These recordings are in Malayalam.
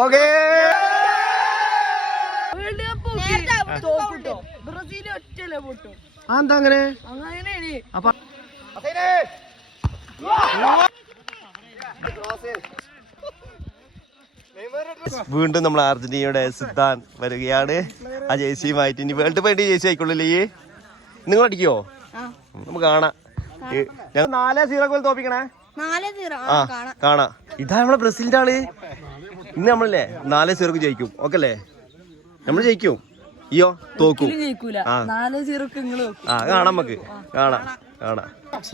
ഓക്കേ എന്താ അങ്ങനെ വീണ്ടും നമ്മൾ അർജന്റീനയുടെ സിദ്ധാൻ വരികയാണ്. ആ ജേഴ്സിയുമായിട്ട് ഇനി വേൾഡ് കപ്പ് വേണ്ടി ജേഴ്സി ആയിക്കൊള്ളില്ലേ? നിങ്ങൾ അടിക്കോ? നമുക്ക് കാണാം. ഞങ്ങൾ 4-0 തോപ്പിക്കണേ. കാണാം. ഇതാ നമ്മളെ ബ്രസീലിന്റെ ആള്. ഇന്ന് നമ്മളല്ലേ 4-0 ജയിക്കും. ഓക്കെ അല്ലേ? നമ്മള് ജയിക്കും. അയ്യോ തോക്കും. കാണാം നമുക്ക് കാണാം.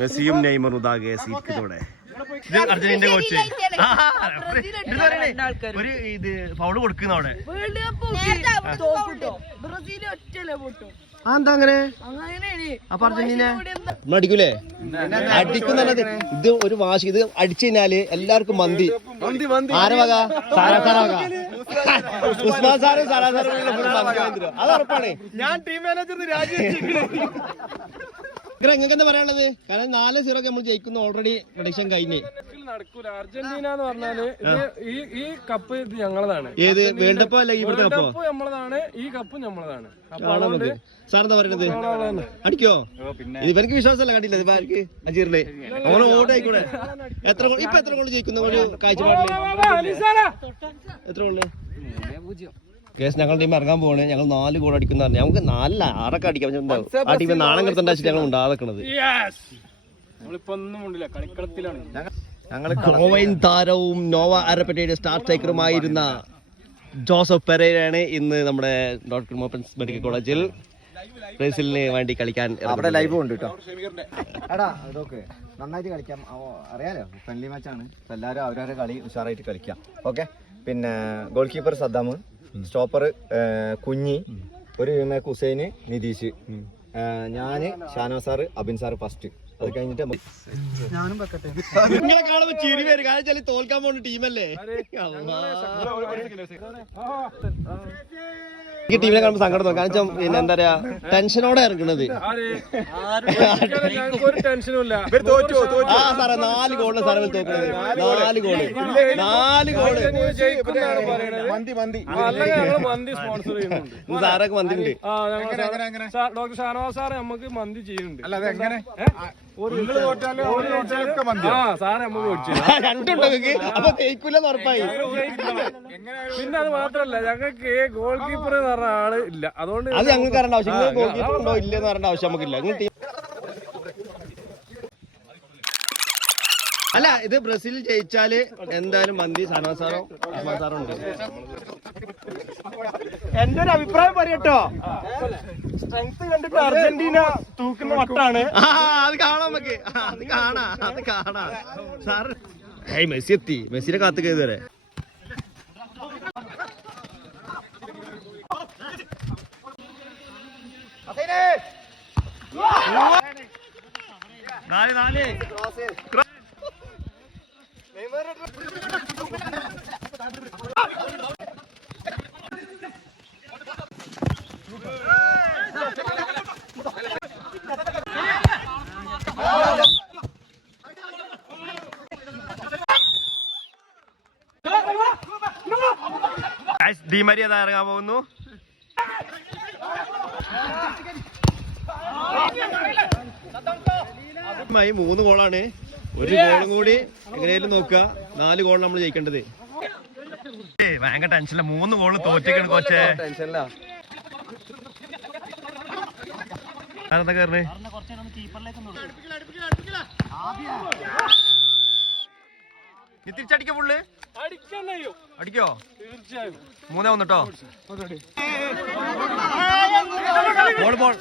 മെസ്സിയും നെയ്മറും ഇതാകെ സീറ്റിലൂടെ. അർജന്റീന കോച്ച് ഒരു ഇത് ഫൗള് കൊടുക്കുന്ന അവിടെ. എന്താ അങ്ങനെ? അപ്പൊ അർജന്റീന അടിക്കൂലേ? അടിക്കുന്ന ഇത് ഒരു വാശി. ഇത് അടിച്ചു കഴിഞ്ഞാല് എല്ലാവർക്കും മന്തി. ആരെ വക? സാറാസാറ ഉസ്മാൻ സാറും സാറാസാറും അത് ഉറപ്പാണ്. ഞാൻ ടീം മാനേജർ നിങ്ങൾക്ക് എന്താ പറയാനുള്ളത്? കാരണം 4-0 നമ്മൾ ജയിക്കുന്നു. ഓൾറെഡി പ്രഡിക്ഷൻ കഴിഞ്ഞ് നടക്കൂല. അർജന്റീന എന്ന് പറഞ്ഞാല് ഈ കപ്പ് ഇത് ഞങ്ങളതാണ്. ഏത് വേൾഡ് കപ്പ് അല്ല ഇവിടുത്തെ കപ്പ് നമ്മളതാണ്. ഈ കപ്പ് നമ്മളതാണ്. സാർ എന്താ പറയുന്നത്? അടിക്കോ? ഇവർക്ക് വിശ്വാസമല്ല. കണ്ടില്ല ഇപ്പൊ ആർക്ക്? അജീറില് അങ്ങനെ ഓടായിക്കൂടെ? എത്ര ഗോൾ ജയിക്കുന്നു ഒരു കാഴ്ചപ്പാടില്? എത്ര ഗോളിന്? കേസ് ഞങ്ങളുടെ ടീം ഇറങ്ങാൻ പോവാണ്. ഞങ്ങൾ 4 ഗോൾ അടിക്കുന്ന പറഞ്ഞു. നമുക്ക് 4-6 അടിക്കാൻ. ആ ടീം നാളെ നിർത്തണ്ടാച്ചിട്ട് ഞങ്ങൾ ഉണ്ടാക്കുന്നത്. ഗോവൻ താരവും നോവ അരപ്പറ്റയുടെ സ്റ്റാർ സ്ട്രൈക്കറുമായിരുന്ന ജോസഫ് പെരേരയാണ് ഇന്ന് നമ്മുടെ ഡോക്ടർ മോപ്പൻസ് മെഡിക്കൽ കോളേജിൽ ബ്രസീലിന് വേണ്ടി കളിക്കാൻ. അവിടെ ലൈവ് ഉണ്ട് കേട്ടോ. എടാ അതൊക്കെ നന്നായിട്ട് കളിക്കാം. അറിയാലോ ഫ്രണ്ട്ലി മാച്ചാണ്. എല്ലാവരും അവരവരെ കളി ഉഷാറായിട്ട് കളിക്കാം. ഓക്കെ. പിന്നെ ഗോൾ കീപ്പർ സദ്ദാം, സ്റ്റോപ്പർ കുഞ്ഞി, ഒരു വിമേക്ക് ഹുസൈന്, നിതീഷ്, ഞാന്, ഷാനോ സാറ്, അബിൻ സാറ് ഫസ്റ്റ്. അത് കഴിഞ്ഞിട്ട് ഞാനും വെക്കട്ടെ. നിങ്ങളെ കാണുമ്പോ ചിരി വരും. കാരണം തോൽക്കാൻ പോകുന്ന ടീമല്ലേ. ഈ ടീമിനെ കാണുമ്പോൾ സങ്കടം തോന്നും. കാരണം പിന്നെ എന്താ പറയാ ടെൻഷനോടെ ഇറങ്ങണത്. ആ സാറേ 4 ഗോളിന് സാറേ തോക്കുന്നത്. 4 ഗോള് സാറൊക്കെ മന്തി ഉണ്ട്. ഡോക്ടർ ഷാനവാസ് സാറ് നമുക്ക് മന്തി ചെയ്യുന്നുണ്ട്. രണ്ടുണ്ടോ? അപ്പൊ തേക്കൂലെന്ന് ഉറപ്പായി. പിന്നെ അത് മാത്രല്ല ഞങ്ങൾക്ക് ഗോൾ കീപ്പർ എന്ന് പറഞ്ഞ ആള് ഇല്ല. അതുകൊണ്ട് അത് ഞങ്ങൾക്ക് അറിയേണ്ട ആവശ്യം. നിങ്ങൾ ഗോൾ കീപ്പർ ഉണ്ടോ ഇല്ലെന്ന് പറയേണ്ട ആവശ്യം നമുക്കില്ല. അല്ല ഇത് ബ്രസീൽ ജയിച്ചാല് എന്തായാലും മന്തി ഷാനവാസാറോ സാറോ ഉണ്ട്. എന്റെ ഒരു അഭിപ്രായം പറയട്ടോ. സ്ട്രെങ്ത് കണ്ടിട്ട് അർജന്റീന തൂക്കുന്ന വട്ടാണ്. അത് കാണാം നമുക്ക്. അത് കാണാം സാറ്. മെസ്സി എത്തി. മെസ്സിനെ കാത്തുക ഇതുവരെ. ഡി മരിയ ഇറങ്ങാൻ പോകുന്നു. മായി 3 ഗോളാണ്. ഒരു ഗോളും കൂടി എങ്ങനെയാലും നോക്കുക. 4 ഗോൾ നമ്മൾ ജയിക്കേണ്ടത്. ഭയങ്കര ടെൻഷനില്ല. 3 ഗോള് തോറ്റിക്കാണ് കോച്ചേ. ടെൻഷനില്ല. അതെന്താ കയറേ? തിരിച്ചടിക്കോ? ഫുള്ള് അടിക്കോ? തീർച്ചയായും. 3-1 കേട്ടോ. ബോൾ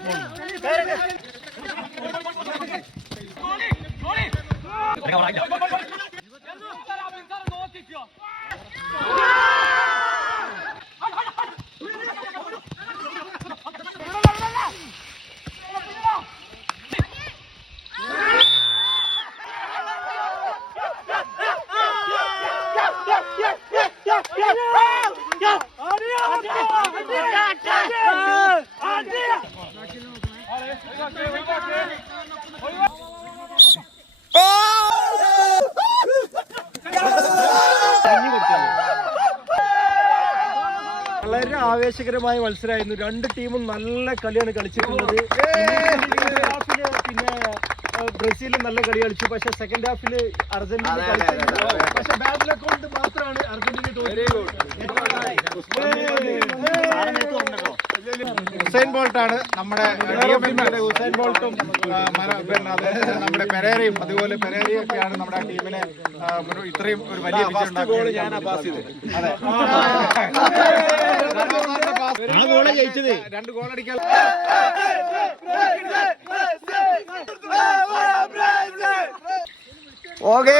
വളരെ ആവേശകരമായ മത്സരമായിരുന്നു. രണ്ട് ടീമും നല്ല കളിയാണ് കളിച്ചിട്ടുള്ളത്. പിന്നെ ബ്രസീലും നല്ല കളി കളിച്ചു. പക്ഷെ സെക്കൻഡ് ഹാഫിൽ അർജന്റീന കളിച്ചില്ല. പക്ഷെ ബാഡ് ലക്ക് കൊണ്ട് മാത്രമാണ് അർജന്റീന തോറ്റത്. ഹുസൈൻ ബോൾട്ടാണ് നമ്മുടെ ഹുസൈൻ ബോൾട്ടും പിന്നെ നമ്മുടെ പെരേരയും അതുപോലെ പെരേരയൊക്കെയാണ് നമ്മുടെ ടീമിനെ ഇത്രയും ഒരു വലിയ ഗോൾ ഞാൻ പാസ് ചെയ്തത്. അതെ, ജയിച്ചത് 2 ഗോൾ അടിക്കാൻ. ഓക്കേ